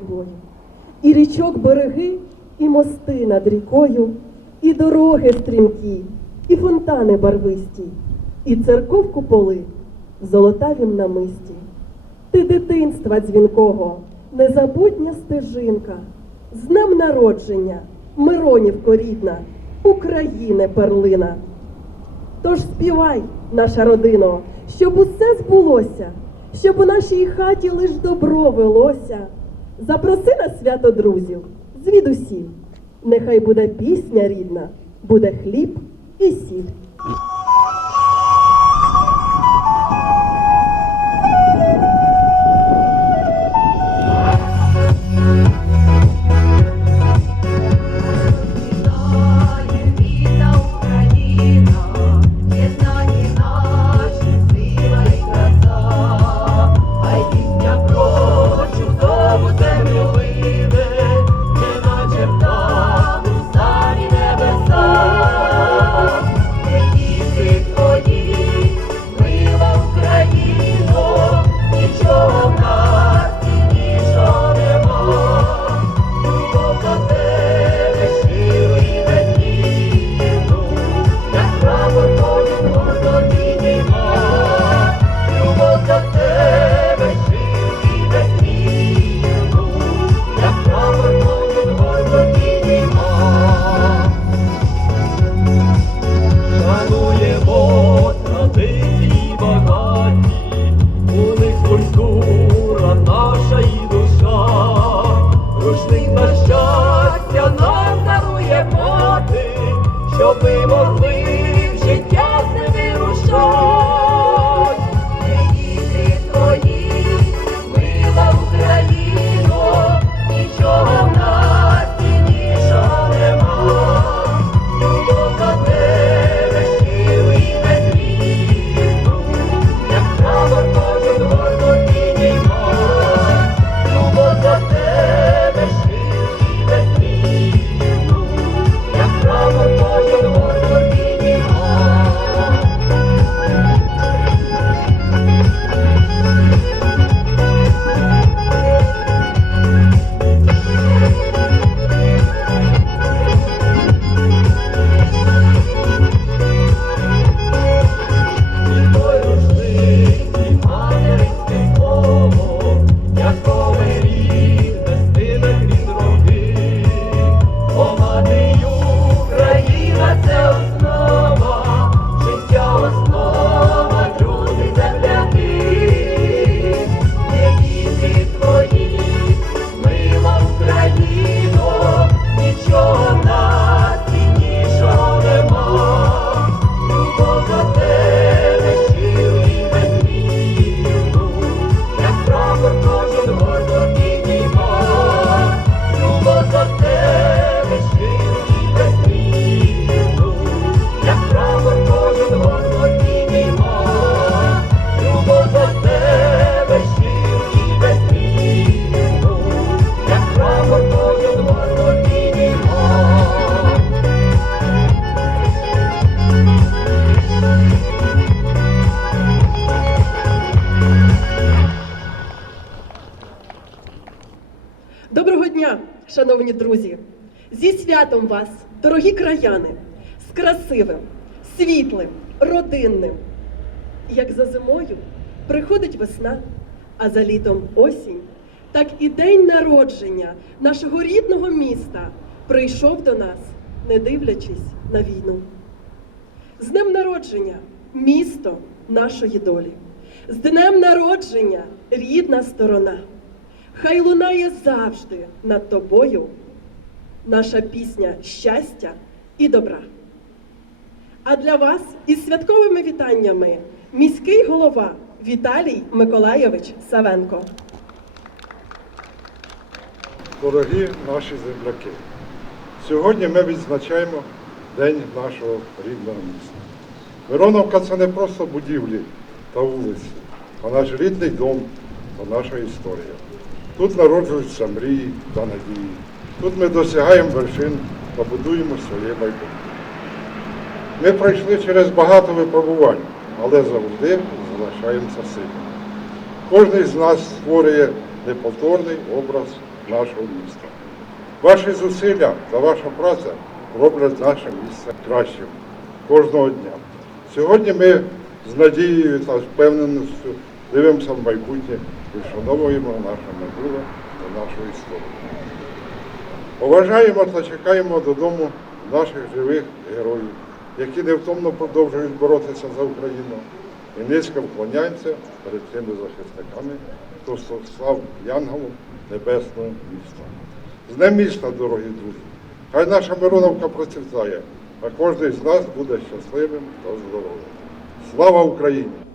тобою. І річок береги, і мости над рікою, і дороги стрімкі, і фонтани барвисті, і церков куполи в золотавім намисті. Ти дитинства дзвінкого, незабутня стежинка, з днем народження, Миронівко рідна, України перлина. Тож співай, наша родино, щоб усе збулося, щоб у нашій хаті лиш добро велося. Запроси на свято друзів, звідусіль. Нехай буде пісня рідна, буде хліб і сіль. Святом вас, дорогі краяни, з красивим, світлим, родинним. Як за зимою приходить весна, а за літом осінь, так і день народження нашого рідного міста прийшов до нас, не дивлячись на війну. З днем народження місто нашої долі. З днем народження рідна сторона. Хай лунає завжди над тобою наша пісня щастя і добра. А для вас із святковими вітаннями міський голова Віталій Миколайович Савенко. Дорогі наші земляки, сьогодні ми відзначаємо День нашого рідного міста. Мироновка це не просто будівлі та вулиці, а наш рідний дом та наша історія. Тут народжуються мрії та надії. Тут ми досягаємо вершин та будуємо своє майбутнє. Ми пройшли через багато випробувань, але завжди залишаємося сильними. Кожен з нас створює неповторний образ нашого міста. Ваші зусилля та ваша праця роблять наше місце кращим кожного дня. Сьогодні ми з надією та впевненістю дивимося в майбутнє і вшановуємо наше минуле та нашу історію. Поважаємо та чекаємо додому наших живих героїв, які невтомно продовжують боротися за Україну і низько вклоняємося перед цими захисниками, хто став янголом небесного міста. З Днем міста, дорогі друзі! Хай наша Мироновка процвітає, а кожен з нас буде щасливим та здоровим. Слава Україні! –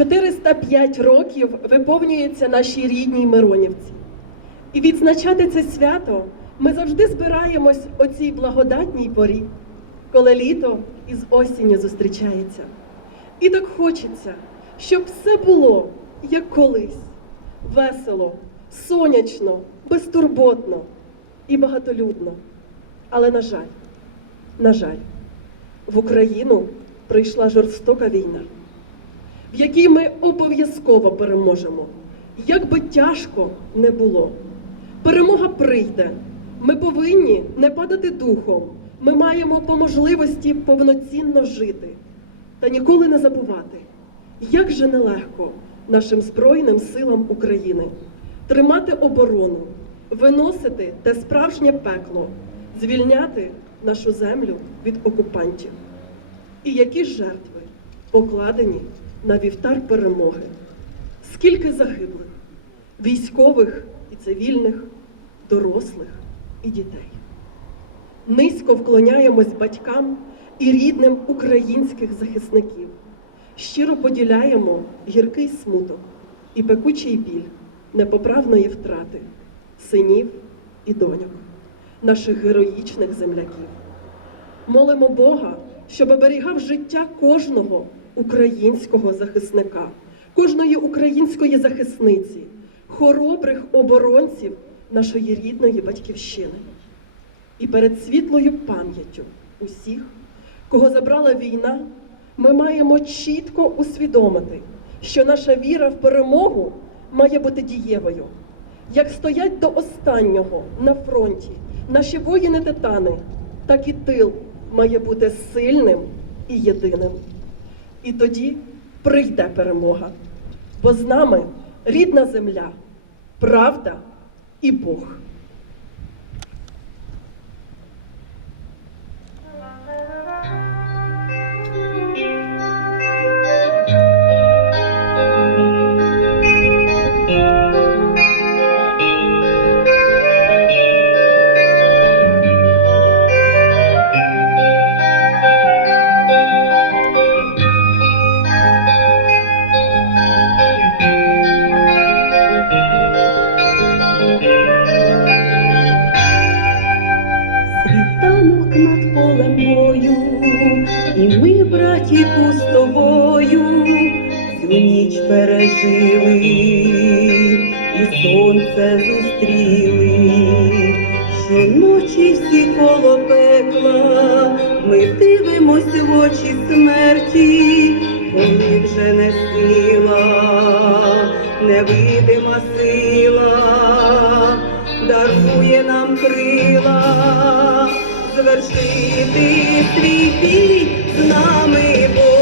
405 років виповнюється нашій рідній Миронівці. І відзначати це свято ми завжди збираємось о цій благодатній порі, коли літо із осінню зустрічається. І так хочеться, щоб все було, як колись, весело, сонячно, безтурботно і багатолюдно. Але, на жаль, на жаль, в Україну прийшла жорстока війна, в якій ми обов'язково переможемо, як би тяжко не було. Перемога прийде. Ми повинні не падати духом. Ми маємо по можливості повноцінно жити та ніколи не забувати, як же нелегко нашим Збройним силам України тримати оборону, виносити те справжнє пекло, звільняти нашу землю від окупантів. І які жертви покладені на вівтар перемоги? Скільки загиблих, військових і цивільних, дорослих і дітей? Низько вклоняємось батькам і рідним українських захисників. Щиро поділяємо гіркий смуток і пекучий біль непоправної втрати синів і доньок, наших героїчних земляків. Молимо Бога, щоб оберігав життя кожного українського захисника, кожної української захисниці, хоробрих оборонців нашої рідної батьківщини. І перед світлою пам'яттю усіх, кого забрала війна, ми маємо чітко усвідомити, що наша віра в перемогу має бути дієвою. Як стоять до останнього на фронті наші воїни-титани, так і тил має бути сильним і єдиним. І тоді прийде перемога, бо з нами рідна земля, правда і Бог. Сила дарує нам крила, звершити свій бій з нами Бог,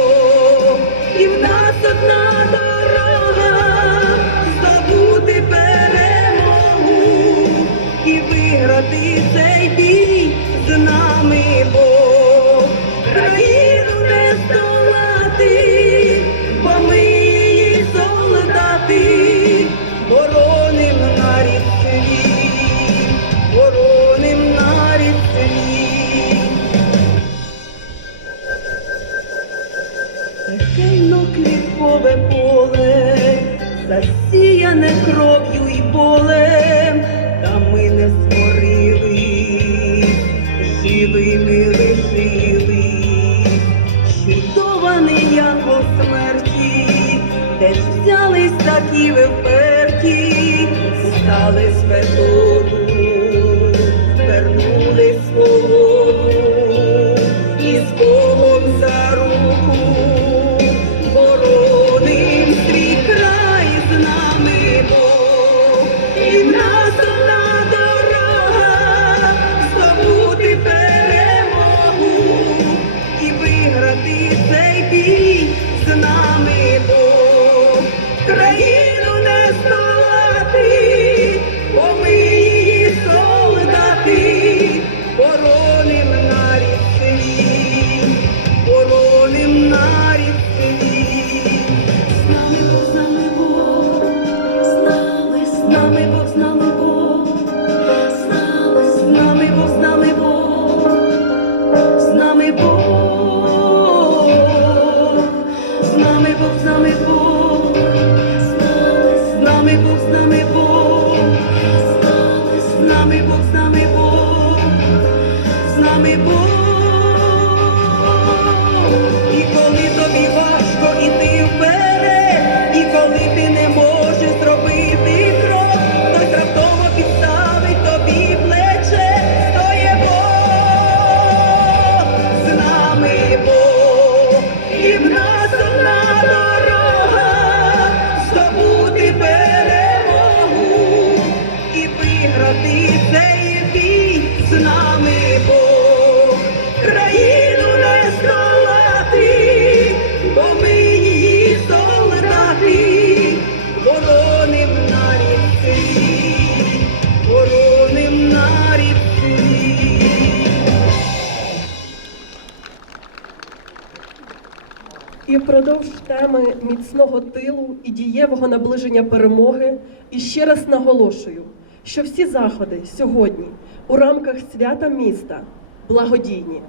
наближення перемоги і ще раз наголошую, що всі заходи сьогодні у рамках свята міста благодійні.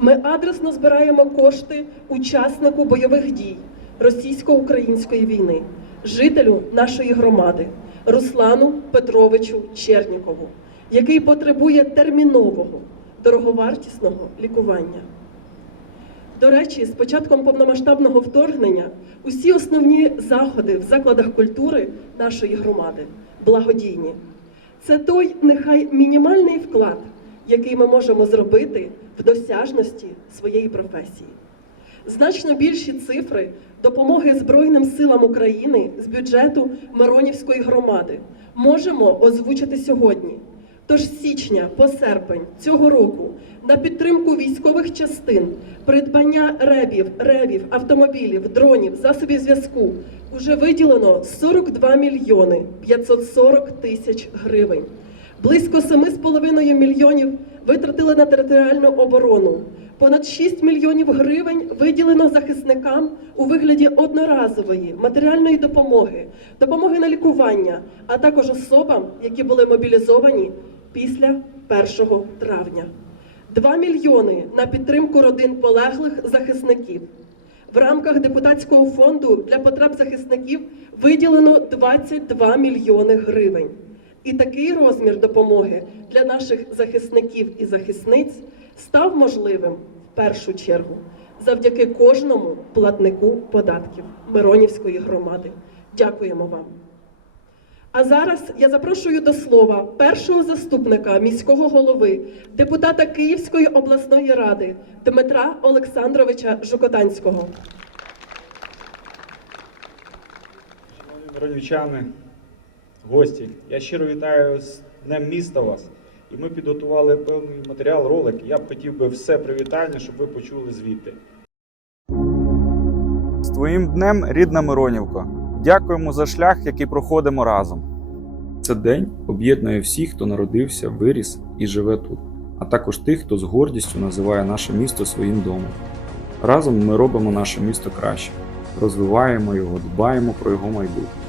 Ми адресно збираємо кошти учаснику бойових дій російсько-української війни, жителю нашої громади Руслану Петровичу Чернікову, який потребує термінового дороговартісного лікування. До речі, з початком повномасштабного вторгнення усі основні заходи в закладах культури нашої громади благодійні. Це той нехай мінімальний вклад, який ми можемо зробити в досяжності своєї професії. Значно більші цифри допомоги Збройним силам України з бюджету Миронівської громади можемо озвучити сьогодні. Тож з січня по серпень цього року на підтримку військових частин, придбання ребів, ревів, автомобілів, дронів, засобів зв'язку уже виділено 42 мільйони 540 тисяч гривень. Близько 7,5 мільйонів витратили на територіальну оборону. Понад 6 мільйонів гривень виділено захисникам у вигляді одноразової матеріальної допомоги, допомоги на лікування, а також особам, які були мобілізовані після 1 травня. 2 мільйони на підтримку родин полеглих захисників. В рамках депутатського фонду для потреб захисників виділено 22 мільйони гривень. І такий розмір допомоги для наших захисників і захисниць став можливим в першу чергу завдяки кожному платнику податків Миронівської громади. Дякуємо вам. А зараз я запрошую до слова першого заступника міського голови, депутата Київської обласної ради Дмитра Олександровича Жукотанського. Шановні миронівчани, гості, я щиро вітаю з Днем міста вас. І ми підготували певний матеріал, ролик. Я б хотів би все привітання, щоб ви почули звідти. З твоїм днем, рідна Миронівко. Дякуємо за шлях, який проходимо разом. Це день об'єднує всіх, хто народився, виріс і живе тут, а також тих, хто з гордістю називає наше місто своїм домом. Разом ми робимо наше місто краще, розвиваємо його, дбаємо про його майбутнє.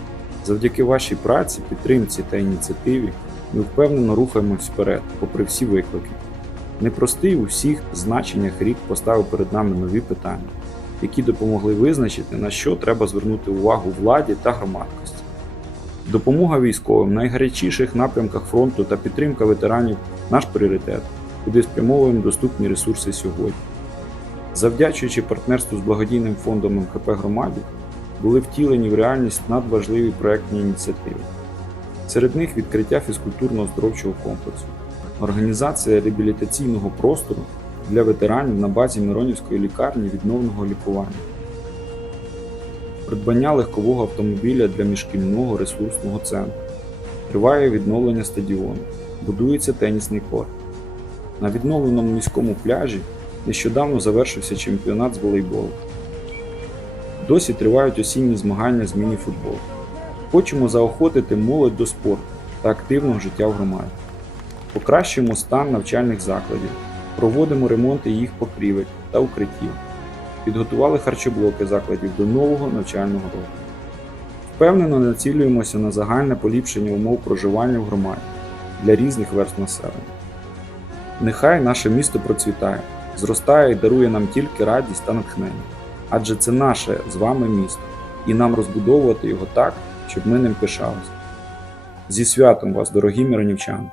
Завдяки вашій праці, підтримці та ініціативі ми впевнено рухаємось вперед, попри всі виклики. Непростий у всіх значеннях рік поставив перед нами нові питання, які допомогли визначити, на що треба звернути увагу владі та громадськості. Допомога військовим в найгарячіших напрямках фронту та підтримка ветеранів наш пріоритет, куди спрямовуємо доступні ресурси сьогодні. Завдячуючи партнерству з благодійним фондом МКП громаді, були втілені в реальність надважливі проектні ініціативи. Серед них відкриття фізкультурно-оздоровчого комплексу, організація реабілітаційного простору для ветеранів на базі Миронівської лікарні відновного лікування, придбання легкового автомобіля для міжшкільного ресурсного центру, Триває відновлення стадіону, будується тенісний корт. На відновленому міському пляжі нещодавно завершився чемпіонат з волейболу. Досі тривають осінні змагання з міні-футболу. Хочемо заохотити молодь до спорту та активного життя в громаді. Покращуємо стан навчальних закладів, проводимо ремонти їх покрівель та укриттів, підготували харчоблоки закладів до нового навчального року. Впевнено націлюємося на загальне поліпшення умов проживання в громаді для різних верств населення. Нехай наше місто процвітає, зростає і дарує нам тільки радість та натхнення, адже це наше з вами місто, і нам розбудовувати його так, щоб ми ним пишалися. Зі святом вас, дорогі миронівчани!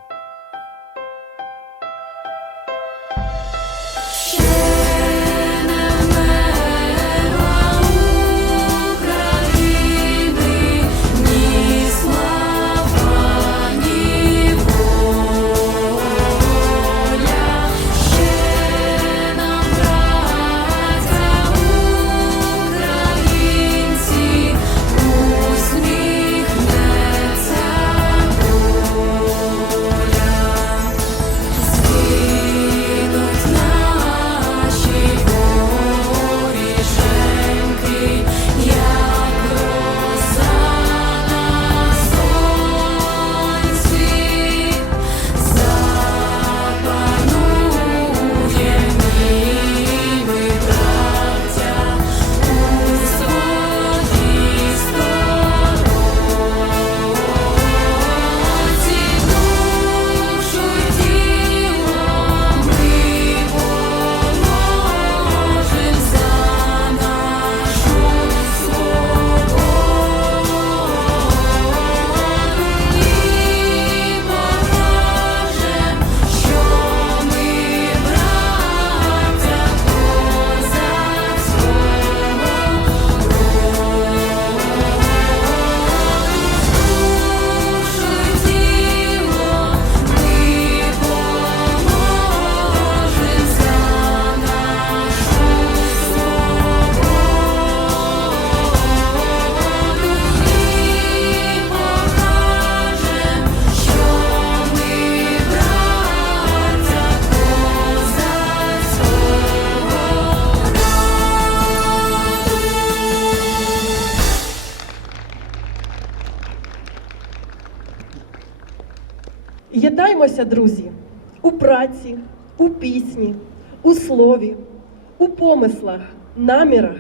Помислах, намірах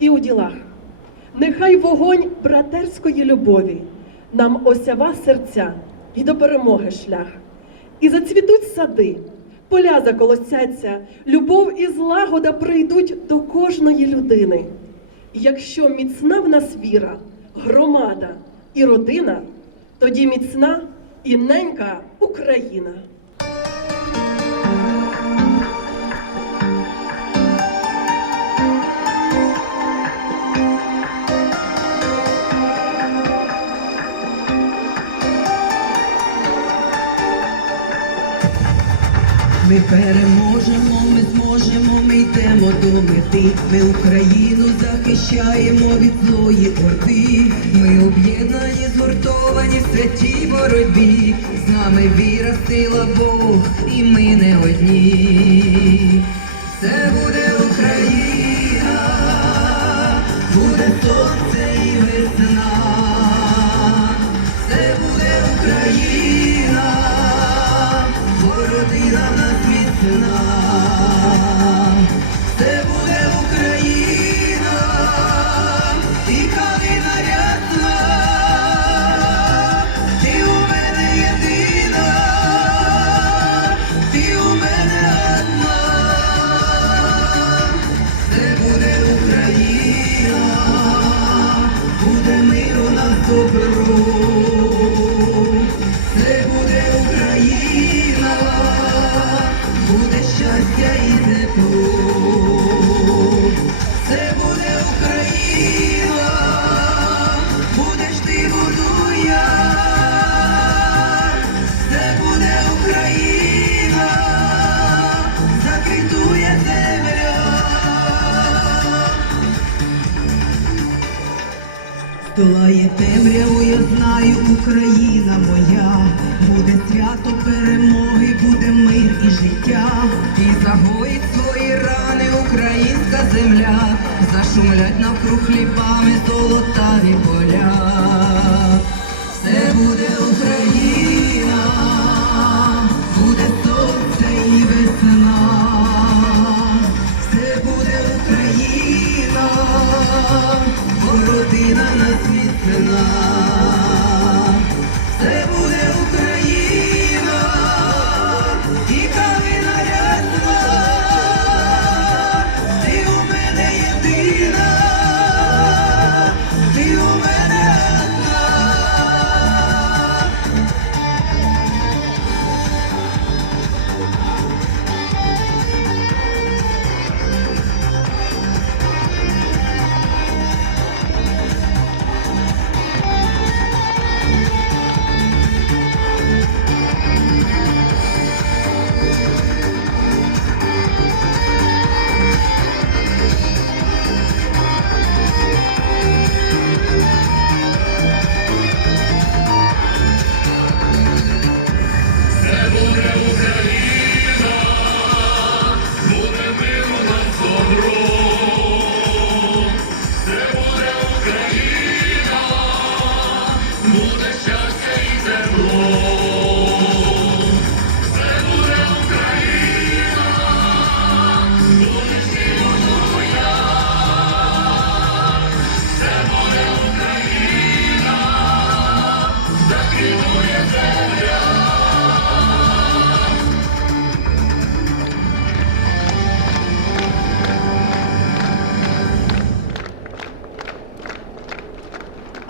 і у ділах. Нехай вогонь братерської любові нам осява серця і до перемоги шлях. І зацвітуть сади, поля заколосяться, любов і злагода прийдуть до кожної людини. Якщо міцна в нас віра, громада і родина, тоді міцна і ненька Україна. Ми переможемо, ми зможемо, ми йдемо до мети. Ми Україну захищаємо від злої орди. Ми об'єднані, згуртовані в святій боротьбі. З нами віра, сила Бог, і ми не одні. Це буде Україна, буде сонце в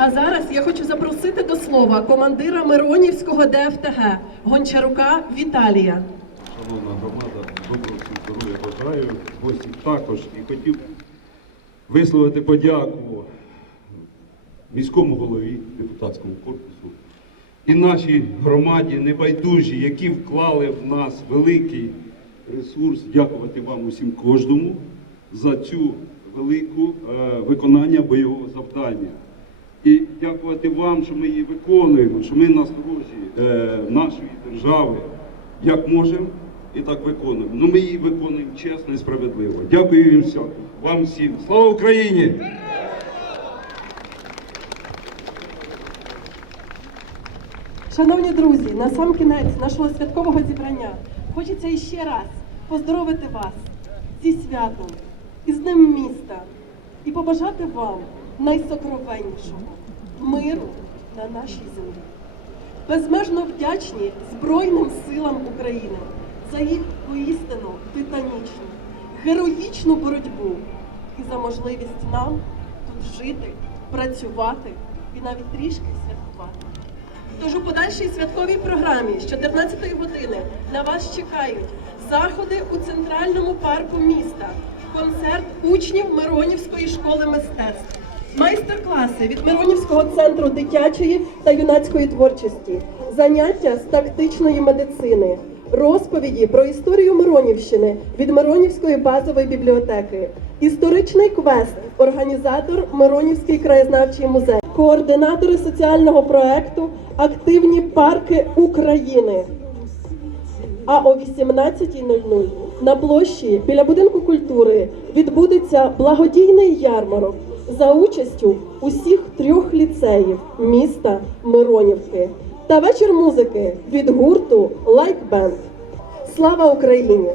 А зараз я хочу запросити до слова командира Миронівського ДФТГ Гончарука Віталія. Шановна громада, доброго здоров'я бажаю. Гості також і хотів висловити подяку міському голові депутатському корпусу і нашій громаді небайдужі, які вклали в нас великий ресурс. Дякувати вам усім кожному за цю велику е, виконання бойового завдання. І дякувати вам, що ми її виконуємо, що ми на сторожі е, нашої держави, як можемо і так виконуємо. Ну ми її виконуємо чесно і справедливо. Дякую їм всім, вам всім. Слава Україні! Шановні друзі, на сам кінець нашого святкового зібрання хочеться іще раз поздоровити вас зі святом, із Днем міста і побажати вам найсокровеннішого миру на нашій землі. Безмежно вдячні Збройним силам України за їх поістину титанічну, героїчну боротьбу і за можливість нам тут жити, працювати і навіть трішки святкувати. Тож у подальшій святковій програмі з 14-ї години на вас чекають заходи у центральному парку міста, концерт учнів Миронівської школи мистецтв, майстер-класи від Миронівського центру дитячої та юнацької творчості, заняття з тактичної медицини, розповіді про історію Миронівщини від Миронівської базової бібліотеки, історичний квест, організатор Миронівський краєзнавчий музей, координатори соціального проекту Активні парки України. А о 18.00 на площі біля будинку культури відбудеться благодійний ярмарок за участю усіх трьох ліцеїв міста Миронівки та вечір музики від гурту Лайкбенд. Слава Україні!